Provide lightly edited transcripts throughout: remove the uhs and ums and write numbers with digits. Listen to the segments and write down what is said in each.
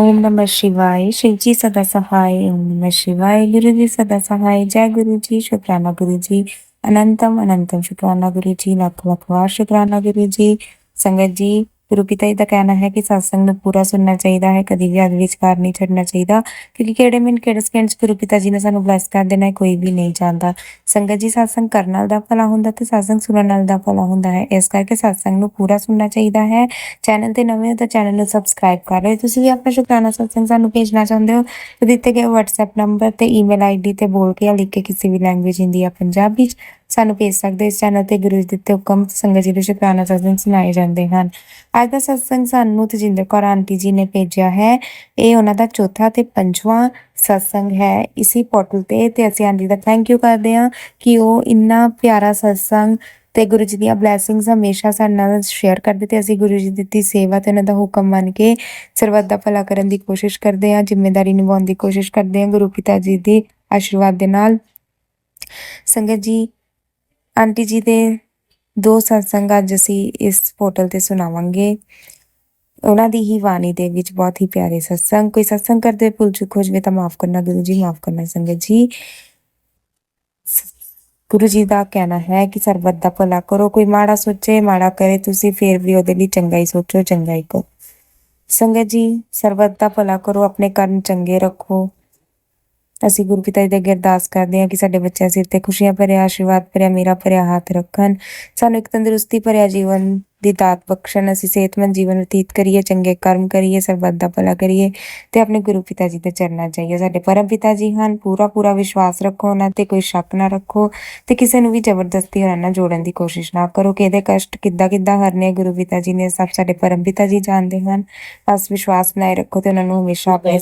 ओम नमः शिवाय। शिव जी सदा सहाय। ओम नमः शिवाय। गुरु जी सदा सहाय। जय गुरु जी। शुक्राना गुरु जी। अनंतम अनंतम शुक्राना गुरु जी। ਲੱਖ ਲੱਖ ਵਾਰ शुक्राना गुरु जी। ਸੰਗਤ ਜੀ, ਗੁਰੂ ਪਿਤਾ ਜੀ ਦਾ ਕਹਿਣਾ ਹੈ ਕਿ ਸਤਸੰਗ ਨੂੰ ਪੂਰਾ ਸੁਣਨਾ ਚਾਹੀਦਾ ਹੈ, ਕਦੀ ਵੀ ਅੱਧ ਵਿਚਕਾਰ ਨਹੀਂ ਛੱਡਣਾ ਚਾਹੀਦਾ, ਕਿਉਂਕਿ ਕਿਹੜੇ ਮਿੰਟ ਕਿਹੜੇ ਸਕਿੰਟ 'ਚ ਗੁਰੂ ਪਿਤਾ ਜੀ ਨੇ ਸਾਨੂੰ ਬਲੈਸ ਕਰ ਦੇਣਾ ਹੈ, ਕੋਈ ਵੀ ਨਹੀਂ ਜਾਣਦਾ। ਸੰਗਤ ਜੀ, ਸਤਸੰਗ ਕਰਨ ਨਾਲ ਦਾ ਭਲਾ ਹੁੰਦਾ ਤੇ ਸਤਸੰਗ ਸੁਣਨ ਨਾਲ ਦਾ ਭਲਾ ਹੁੰਦਾ ਹੈ, ਇਸ ਕਰਕੇ ਸਤਸੰਗ ਨੂੰ ਪੂਰਾ ਸੁਣਨਾ ਚਾਹੀਦਾ ਹੈ। ਚੈਨਲ ਤੇ ਨਵੇਂ ਹੋ ਤਾਂ ਚੈਨਲ ਨੂੰ ਸਬਸਕ੍ਰਾਈਬ ਕਰ ਲਓ। ਤੁਸੀਂ ਵੀ ਆਪਣਾ ਸ਼ੁਕਰਾਨਾ ਸਤਸੰਗ ਸਾਨੂੰ ਭੇਜਣਾ ਚਾਹੁੰਦੇ ਹੋ ਤਾਂ ਦਿੱਤੇ ਗਏ WhatsApp ਨੰਬਰ ਤੇ ਈਮੇਲ ID ਤੇ ਬੋਲ ਕੇ ਜਾਂ ਲਿਖ ਕੇ ਕਿਸੇ ਵੀ ਲੈਂਗੁਏਜ ਹਿੰਦੀ ਜਾਂ ਪੰਜਾਬੀ 'ਚ ਸਾਨੂੰ ਭੇਜ ਸਕਦੇ। ਇਸ ਚੈਨਲ ਤੇ ਗੁਰੂ ਜੀ ਦਿੱਤੇ ਹੁਕਮ ਸੰਗਤ ਜੀ ਦੇ ਸ਼ੁਕਰਾਨਾ ਸਤਸੰਗ ਸੁਣਾਏ ਜਾਂਦੇ ਹਨ। ਅੱਜ ਦਾ ਸਤਸੰਗ ਸਾਨੂੰ ਤਜਿੰਦਰ ਕੌਰ ਆਂਟੀ ਜੀ ਨੇ ਭੇਜਿਆ ਹੈ। ਇਹ ਉਹਨਾਂ ਦਾ ਚੌਥਾ ਤੇ ਪੰਜਵਾਂ ਸਤਸੰਗ ਹੈ ਇਸੀ ਪੋਰਟਲ ਤੇ ਅਸੀਂ ਆਂਟੀ ਦਾ ਥੈਂਕ ਯੂ ਕਰਦੇ ਹਾਂ ਕਿ ਉਹ ਇੰਨਾ ਪਿਆਰਾ ਸਤਸੰਗ ਤੇ ਗੁਰੂ ਜੀ ਦੀਆਂ ਬਲੈਸਿੰਗਸ ਹਮੇਸ਼ਾ ਸਾਡੇ ਨਾਲ ਸ਼ੇਅਰ ਕਰਦੇ ਤੇ ਅਸੀਂ ਗੁਰੂ ਜੀ ਦੀ ਦਿੱਤੀ ਸੇਵਾ ਤੇ ਉਹਨਾਂ ਦਾ ਹੁਕਮ ਮੰਨ ਕੇ ਸਰਬੱਤ ਦਾ ਭਲਾ ਕਰਨ ਦੀ ਕੋਸ਼ਿਸ਼ ਕਰਦੇ ਹਾਂ, ਜ਼ਿੰਮੇਵਾਰੀ ਨਿਭਾਉਣ ਦੀ ਕੋਸ਼ਿਸ਼ ਕਰਦੇ ਹਾਂ ਗੁਰੂ ਪਿਤਾ ਜੀ ਦੇ ਆਸ਼ੀਰਵਾਦ ਦੇ ਨਾਲ। ਸੰਗਤ ਜੀ, ਆਂਟੀ ਜੀ ਦੇ 2 ਸਤਸੰਗ ਅੱਜ ਅਸੀਂ ਇਸ ਪੋਰਟਲ ਤੇ ਸੁਣਾਵਾਂਗੇ। ਉਹਨਾਂ ਦੀ ਹੀ ਬਾਣੀ ਦੇ ਵਿੱਚ ਬਹੁਤ ਹੀ ਪਿਆਰੇ ਸਤਸੰਗ। ਕੋਈ ਸਤਸੰਗ ਕਰਦੇ ਭੁੱਲ ਚੁੱਕ ਹੋ ਜਾਵੇ ਤਾਂ ਮਾਫ ਕਰਨਾ ਗੁਰੂ ਜੀ, ਮਾਫ ਕਰਨਾ ਸੰਗਤ ਜੀ। ਗੁਰੂ ਜੀ ਦਾ ਕਹਿਣਾ ਹੈ ਕਿ ਸਰਬੱਤ ਦਾ ਭਲਾ ਕਰੋ, ਕੋਈ ਮਾੜਾ ਸੋਚੇ ਮਾੜਾ ਕਰੇ, ਤੁਸੀਂ ਫਿਰ ਵੀ ਉਹਦੇ ਲਈ ਚੰਗਾ ਹੀ ਸੋਚੋ, ਚੰਗਾ ਹੀ ਕਰੋ। ਸੰਗਤ ਜੀ, ਸਰਬੱਤ ਦਾ ਭਲਾ ਕਰੋ, ਆਪਣੇ ਕਰਮ ਚੰਗੇ ਰੱਖੋ। ਅਸੀਂ ਗੁਰੂ ਪਿਤਾ ਜੀ ਦੇ ਅੱਗੇ ਅਰਦਾਸ ਕਰਦੇ ਹਾਂ ਕਿ ਸਾਡੇ ਬੱਚਿਆਂ ਸਿਰ ਤੇ ਖੁਸ਼ੀਆਂ ਭਰਿਆ, ਆਸ਼ੀਰਵਾਦ ਭਰਿਆ, ਮੇਰਾ ਭਰਿਆ ਹੱਥ ਰੱਖਣ, ਸਾਨੂੰ ਇੱਕ ਤੰਦਰੁਸਤੀ ਭਰਿਆ ਜੀਵਨ ਦੀ ਦਾਤ ਬਖਸ਼ਣ, ਅਸੀਂ ਸਿਹਤਮੰਦ ਜੀਵਨ ਬਤੀਤ ਕਰੀਏ, ਚੰਗੇ ਕਰਮ ਕਰੀਏ, ਸਰਬੱਤ ਦਾ ਭਲਾ ਕਰੀਏ ਤੇ ਆਪਣੇ ਗੁਰੂ ਪਿਤਾ ਜੀ ਦੇ ਚਰਨਾਂ 'ਚ ਜਾਈਏ। ਸਾਡੇ ਪਰਮ ਪਿਤਾ ਜੀ ਹਨ, ਪੂਰਾ ਵਿਸ਼ਵਾਸ ਰੱਖੋ ਉਹਨਾਂ ਤੇ, ਕੋਈ ਸ਼ੱਕ ਨਾ ਰੱਖੋ ਤੇ ਕਿਸੇ ਨੂੰ ਵੀ ਜ਼ਬਰਦਸਤੀ ਉਹਨਾਂ ਨਾਲ ਜੋੜਨ ਦੀ ਕੋਸ਼ਿਸ਼ ਨਾ ਕਰੋ ਕਿ ਇਹਦੇ ਕਸ਼ਟ ਕਿੱਦਾਂ ਹਰਨੇ ਗੁਰੂ ਪਿਤਾ ਜੀ ਨੇ ਸਭ ਸਾਡੇ ਪਰਮ ਪਿਤਾ ਜੀ ਜਾਣਦੇ ਹਨ। ਬਸ ਵਿਸ਼ਵਾਸ ਬਣਾਏ ਰੱਖੋ ਤੇ ਉਹਨਾਂ ਨੂੰ ਹਮੇਸ਼ਾ ਆਪਣੇ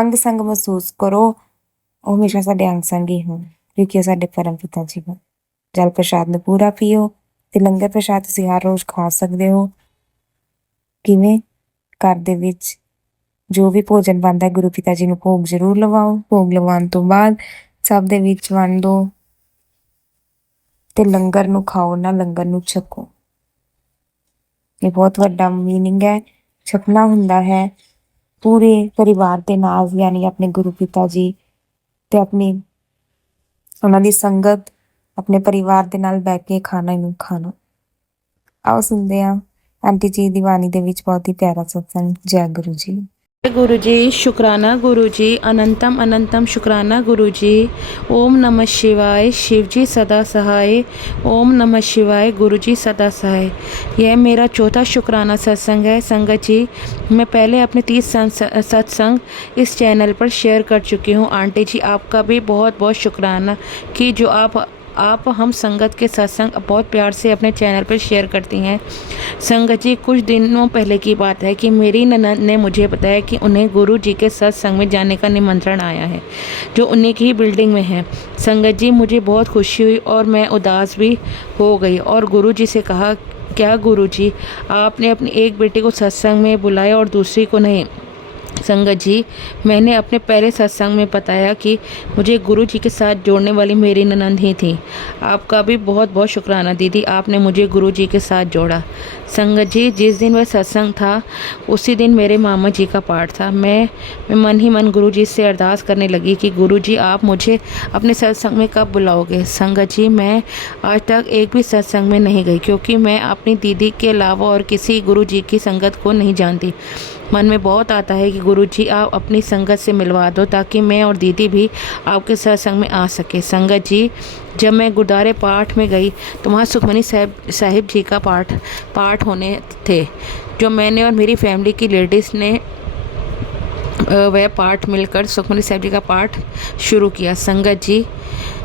ਅੰਗ ਸੰਗ ਮਹਿਸੂਸ ਕਰੋ। ਉਹ ਹਮੇਸ਼ਾ ਸਾਡੇ ਅੰਗ ਸੰਗ ਹੀ ਹੋਣ ਕਿਉਂਕਿ ਉਹ ਸਾਡੇ ਪਰਮ ਪਿਤਾ ਜੀ ਹਨ। ਜਲ ਪ੍ਰਸ਼ਾਦ ਨੂੰ ਪੂਰਾ ਪੀਓ ਤੇ ਲੰਗਰ ਪ੍ਰਸ਼ਾਦ ਤੁਸੀਂ ਹਰ ਰੋਜ਼ ਖਾ ਸਕਦੇ ਹੋ। ਕਿਵੇਂ? ਘਰ ਦੇ ਵਿੱਚ ਜੋ ਵੀ ਭੋਜਨ ਬਣਦਾ ਗੁਰੂ ਪਿਤਾ ਜੀ ਨੂੰ ਭੋਗ ਜ਼ਰੂਰ ਲਵਾਓ। ਭੋਗ ਲਵਾਉਣ ਤੋਂ ਬਾਅਦ ਸਭ ਦੇ ਵਿੱਚ ਵੰਡ ਦਿਓ ਤੇ ਲੰਗਰ ਨੂੰ ਖਾਓ ਨਾ, ਲੰਗਰ ਨੂੰ ਛਕੋ। ਇਹ ਬਹੁਤ ਵੱਡਾ ਮੀਨਿੰਗ ਹੈ। ਛਕਣਾ ਹੁੰਦਾ ਹੈ ਪੂਰੇ ਪਰਿਵਾਰ ਦੇ ਨਾਲ, ਯਾਨੀ ਆਪਣੇ ਗੁਰੂ ਪਿਤਾ ਜੀ ਤੇ ਆਪਣੀ ਉਹਨਾਂ ਦੀ ਸੰਗਤ, ਆਪਣੇ ਪਰਿਵਾਰ ਦੇ ਨਾਲ ਬਹਿ ਕੇ ਖਾਣਾ ਨੂੰ ਖਾਣਾ। ਆਓ ਸੁਣਦੇ ਹਾਂ ਆਂਟੀ ਜੀ ਦੀ ਬਾਣੀ ਦੇ ਵਿੱਚ ਬਹੁਤ ਹੀ ਪਿਆਰਾ ਸਤਸੰਗ। ਜੈ ਗੁਰੂ ਜੀ। गुरु जी, शुक्राना गुरु जी, अनंतम अनंतम शुक्राना गुरु जी। ओम नमः शिवाय। शिव जी सदा सहाय। ओम नमः शिवाय। गुरु जी सदा सहाय। यह मेरा चौथा शुक्राना सत्संग है। संगत जी, मैं पहले अपने 30 सत्संग इस चैनल पर शेयर कर चुकी हूँ। आंटी जी, आपका भी बहुत बहुत शुक्राना कि जो आप हम संगत के सत्संग बहुत प्यार से अपने चैनल पर शेयर करती हैं। संगत जी, कुछ दिनों पहले की बात है कि मेरी ननद ने मुझे बताया कि उन्हें गुरु जी के सत्संग में जाने का निमंत्रण आया है जो उन्हीं की ही बिल्डिंग में है। संगत जी, मुझे बहुत खुशी हुई और मैं उदास भी हो गई और गुरु जी से कहा, क्या गुरु जी, आपने अपनी एक बेटी को सत्संग में बुलाया और दूसरी को नहीं? संगत जी, मैंने अपने पहले सत्संग में बताया कि मुझे गुरु जी के साथ जोड़ने वाली मेरी ननंद ही थी। आपका भी बहुत बहुत शुक्राना दीदी, आपने मुझे गुरु जी के साथ जोड़ा। संगत जी, जिस दिन वह सत्संग था उसी दिन मेरे मामा जी का पाठ था। मैं मन ही मन गुरु जी से अरदास करने लगी कि गुरु जी, आप मुझे अपने सत्संग में कब बुलाओगे? संगत जी, मैं आज तक एक भी सत्संग में नहीं गई क्योंकि मैं अपनी दीदी के अलावा और किसी गुरु जी की संगत को नहीं जानती। मन में बहुत आता है कि गुरु जी, आप अपनी संगत से मिलवा दो ताकि मैं और दीदी भी आपके सत्संग में आ सके। संगत जी, जब मैं गुरुद्वारे पाठ में गई तो वहाँ सुखमनी साहिब जी का पाठ होने थे, जो मैंने और मेरी फैमिली की लेडीज़ ने वह पाठ मिलकर सुखमनी साहिब जी का पाठ शुरू किया। संगत जी,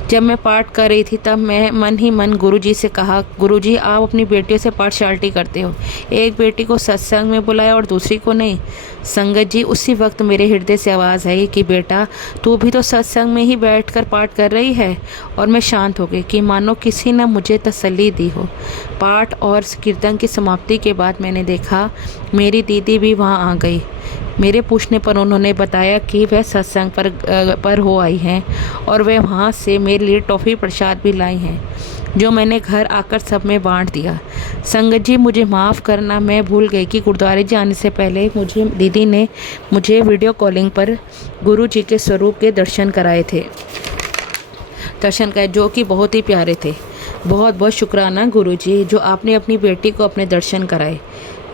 जब मैं पाठ कर रही थी तब मैं मन ही मन गुरु जी से कहा, गुरु जी, आप अपनी बेटियों से पार्शियलिटी करते हो, एक बेटी को सत्संग में बुलाया और दूसरी को नहीं। संगत जी, उसी वक्त मेरे हृदय से आवाज़ आई कि बेटा, तू भी तो सत्संग में ही बैठकर पाठ कर रही है। और मैं शांत हो गई कि मानो किसी ने मुझे तसल्ली दी हो। पाठ और कीर्तन की समाप्ति के बाद मैंने देखा मेरी दीदी भी वहाँ आ गई। मेरे पूछने पर उन्होंने बताया कि वह सत्संग पर हो आई हैं और वह वहाँ से मेरे लिए टॉफ़ी प्रसाद भी लाई हैं। जो मैंने घर आकर सब में बांट दिया। संगत जी मुझे माफ़ करना, मैं भूल गई कि गुरुद्वारे जाने से पहले मुझे दीदी ने मुझे वीडियो कॉलिंग पर गुरु जी के स्वरूप के दर्शन कराए, जो कि बहुत ही प्यारे थे। बहुत बहुत शुक्राना गुरु जी, जो आपने अपनी बेटी को अपने दर्शन कराए।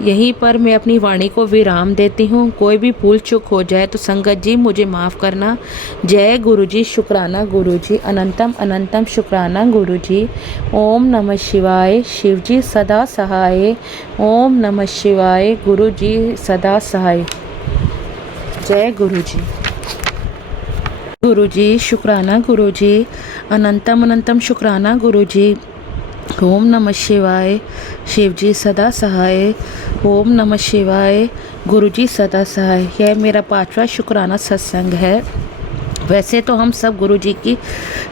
यहीं पर मैं अपनी वाणी को विराम देती हूँ। कोई भी भूल चूक हो जाए तो संगत जी मुझे माफ़ करना। जय गुरु जी, शुक्राना गुरु जी, अनंतम अनंतम शुक्राना गुरु जी। ओम नमः शिवाय, शिव जी सदा सहाय। ओम नमः शिवाय, गुरु जी सदा सहाय। जय गुरु जी। गुरु जी शुक्राना गुरु जी, अनंतम अनंतम शुक्राना गुरु जी। ओम नमः शिवाय, शिव जी सदा सहाय। ओम नमः शिवाय, गुरु जी सदा सहाय। यह मेरा 5वां शुक्राना सत्संग है। वैसे तो हम सब गुरु जी की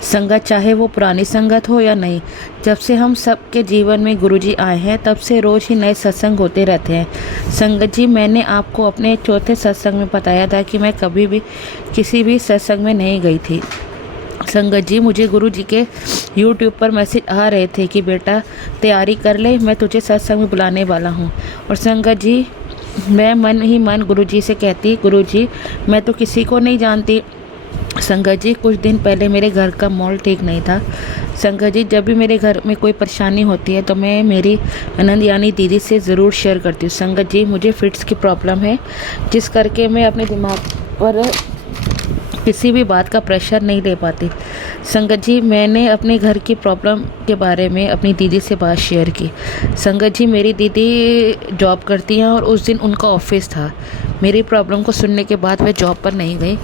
संगत, चाहे वो पुरानी संगत हो या नहीं, जब से हम सब के जीवन में गुरु जी आए हैं तब से रोज़ ही नए सत्संग होते रहते हैं। संगत जी मैंने आपको अपने चौथे सत्संग में बताया था कि मैं कभी भी किसी भी सत्संग में नहीं गई थी। संगत जी मुझे गुरु जी के YouTube पर मैसेज आ रहे थे कि बेटा तैयारी कर ले, मैं तुझे सत्संग में बुलाने वाला हूँ। और संगत जी मैं मन ही मन गुरु जी से कहती, गुरु जी मैं तो किसी को नहीं जानती। संगत जी कुछ दिन पहले मेरे घर का माहौल ठीक नहीं था। संगत जी जब भी मेरे घर में कोई परेशानी होती है तो मैं मेरी ननद यानी दीदी से ज़रूर शेयर करती हूँ। संगत जी मुझे फिट्स की प्रॉब्लम है, जिस करके मैं अपने दिमाग पर किसी भी बात का प्रेशर नहीं ले पाती। संगत जी मैंने अपने घर की प्रॉब्लम के बारे में अपनी दीदी से बात शेयर की। संगत जी मेरी दीदी जॉब करती हैं और उस दिन उनका ऑफिस था। मेरी प्रॉब्लम को सुनने के बाद वह जॉब पर नहीं गई,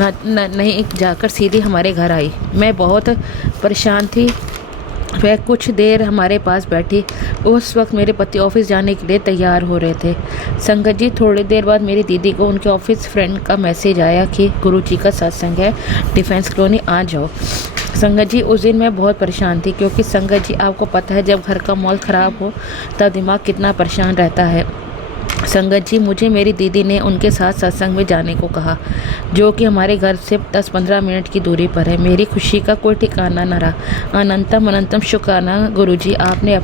नहीं जाकर सीधी हमारे घर आई। मैं बहुत परेशान थी। वह कुछ देर हमारे पास बैठी। उस वक्त मेरे पति ऑफिस जाने के लिए तैयार हो रहे थे। संगत जी थोड़ी देर बाद मेरी दीदी को उनके ऑफिस फ्रेंड का मैसेज आया कि गुरु जी का सत्संग है, डिफेंस कॉलोनी आ जाओ। संगत जी उस दिन मैं बहुत परेशान थी, क्योंकि संगत जी आपको पता है जब घर का माहौल ख़राब हो तब दिमाग कितना परेशान रहता है। संगत जी मुझे मेरी दीदी ने उनके साथ सत्संग में जाने को कहा, जो कि हमारे घर से 10-15 मिनट की दूरी पर है। मेरी खुशी का कोई ठिकाना न रहा। अनंतम अनंतम शुक्राना गुरु जी, आपने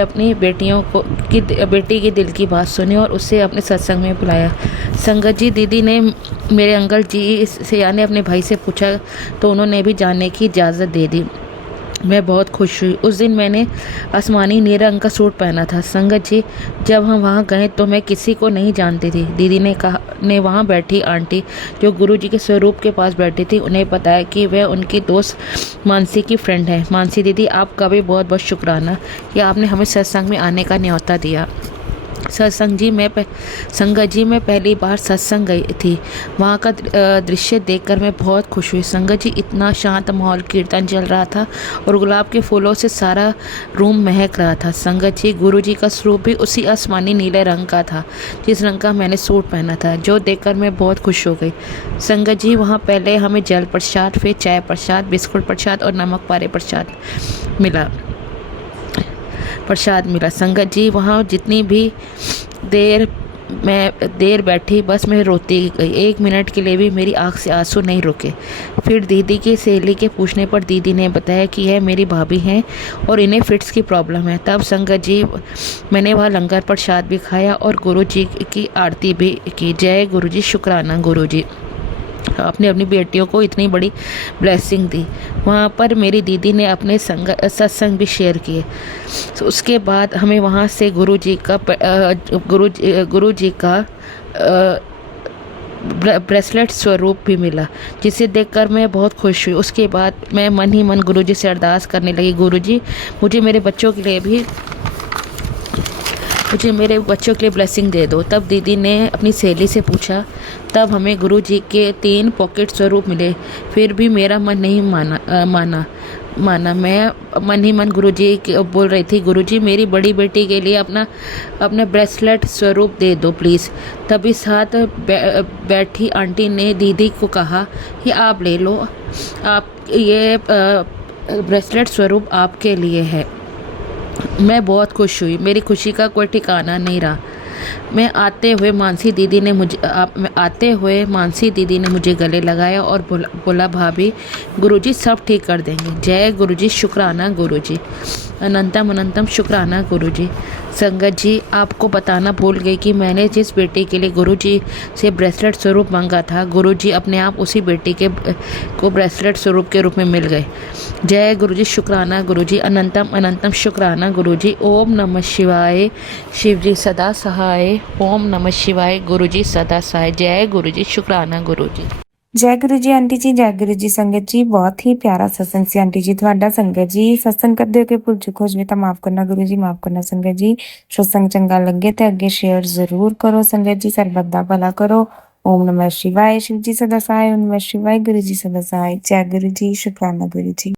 अपनी बेटी की दिल की बात सुनी और उसे अपने सत्संग में बुलाया। संगत जी दीदी ने मेरे अंकल जी से यानी अपने भाई से पूछा तो उन्होंने भी जाने की इजाज़त दे दी। मैं बहुत खुश हुई। उस दिन मैंने आसमानी नीले रंग का सूट पहना था। संगत जी जब हम वहाँ गए तो मैं किसी को नहीं जानती थी। दीदी ने वहाँ बैठी आंटी जो गुरु जी के स्वरूप के पास बैठी थी, उन्हें बताया कि वह उनकी दोस्त मानसी की फ्रेंड है। मानसी दीदी आपका भी बहुत बहुत शुक्राना कि आपने हमें सत्संग में आने का न्योता दिया। संगत जी मैं पहली बार सत्संग गई थी। वहाँ का दृश्य देखकर मैं बहुत खुश हुई। संगत जी इतना शांत माहौल, कीर्तन चल रहा था और गुलाब के फूलों से सारा रूम महक रहा था। संगत जी गुरु जी का स्वरूप भी उसी आसमानी नीले रंग का था जिस रंग का मैंने सूट पहना था, जो देखकर मैं बहुत खुश हो गई। संगत जी वहाँ पहले हमें जल प्रसाद, फिर चाय प्रसाद, बिस्कुट प्रसाद और नमक पारे प्रसाद मिला। संगत जी वहाँ जितनी भी देर बैठी बस मैं रोती गई। 1 मिनट के लिए भी मेरी आँख से आंसू नहीं रुके। फिर दीदी की सहेली के पूछने पर दीदी ने बताया कि यह मेरी भाभी हैं और इन्हें फिट्स की प्रॉब्लम है। तब संगत जी मैंने वहाँ लंगर प्रसाद भी खाया और गुरु जी की आरती भी की। जय गुरु जी, शुक्राना गुरु जी, आपने अपनी बेटियों को इतनी बड़ी ब्लेसिंग दी। वहाँ पर मेरी दीदी ने अपने सत्संग भी शेयर किए। तो उसके बाद हमें वहाँ से गुरु जी का ब्रेसलेट स्वरूप भी मिला, जिसे देखकर मैं बहुत खुश हुई। उसके बाद मैं मन ही मन गुरु जी से अरदास करने लगी, गुरु जी मुझे मेरे बच्चों के लिए ब्लेसिंग दे दो। तब दीदी ने अपनी सहेली से पूछा। तब हमें गुरु जी के 3 पॉकेट स्वरूप मिले। फिर भी मेरा मन नहीं माना। मैं मन ही मन गुरु जी बोल रही थी, गुरु जी मेरी बड़ी बेटी के लिए अपना ब्रेसलेट स्वरूप दे दो प्लीज़। तभी साथ बैठी आंटी ने दीदी को कहा कि आप ले लो, आप ये ब्रेसलेट स्वरूप आपके लिए है। मैं बहुत खुश हुई। मेरी खुशी का कोई ठिकाना नहीं रहा। मैं आते हुए मानसी दीदी ने मुझे गले लगाया और बोला भाभी गुरुजी सब ठीक कर देंगे। जय गुरुजी, शुक्राना गुरुजी, अनंतम अनंतम शुक्राना गुरुजी। संगत जी, आपको बताना भूल गई कि मैंने जिस बेटी के लिए गुरुजी से ब्रेसलेट स्वरूप मांगा था, गुरुजी अपने आप उसी बेटी को ब्रेसलेट स्वरूप के रूप में मिल गए। जय गुरुजी, शुक्राना गुरुजी, अनंतम अनंतम शुक्राना गुरुजी। ओम नमः शिवाय, शिवजी सदा सहाय। ओम नमः शिवाय, गुरुजी सदा सहाय। जय गुरुजी, शुक्राना गुरुजी। जय गुरु जी आंटी जी, जय गुरु जी संगत जी। बहुत ही प्यारा सत्संग सी आंटी जी ਤੁਹਾਡਾ ਸੰਗਤ ਜੀ। ਸਤਸੰਗ ਕਰਦੇ ਹੋ ਕਿ ਭੁੱਲ ਚੁੱਕ ਹੋ ਜਵੇ ਤਾਂ ਮਾਫ ਕਰਨਾ ਗੁਰੂ ਜੀ, ਮਾਫ ਕਰਨਾ ਸੰਗਤ ਜੀ। ਸਤਸੰਗ ਚੰਗਾ ਲੱਗੇ ਤੇ ਅੱਗੇ ਸ਼ੇਅਰ ਜ਼ਰੂਰ ਕਰੋ ਸੰਗਤ ਜੀ। ਸਰਬੱਤ ਦਾ ਭਲਾ ਕਰੋ। ਓਮ ਨਮः शिवाय, शिव जी सदा सहाय। ओम नमः शिवाय, गुरु जी सदा सहाय। जय गुरु जी, शुक्राना गुरु जी।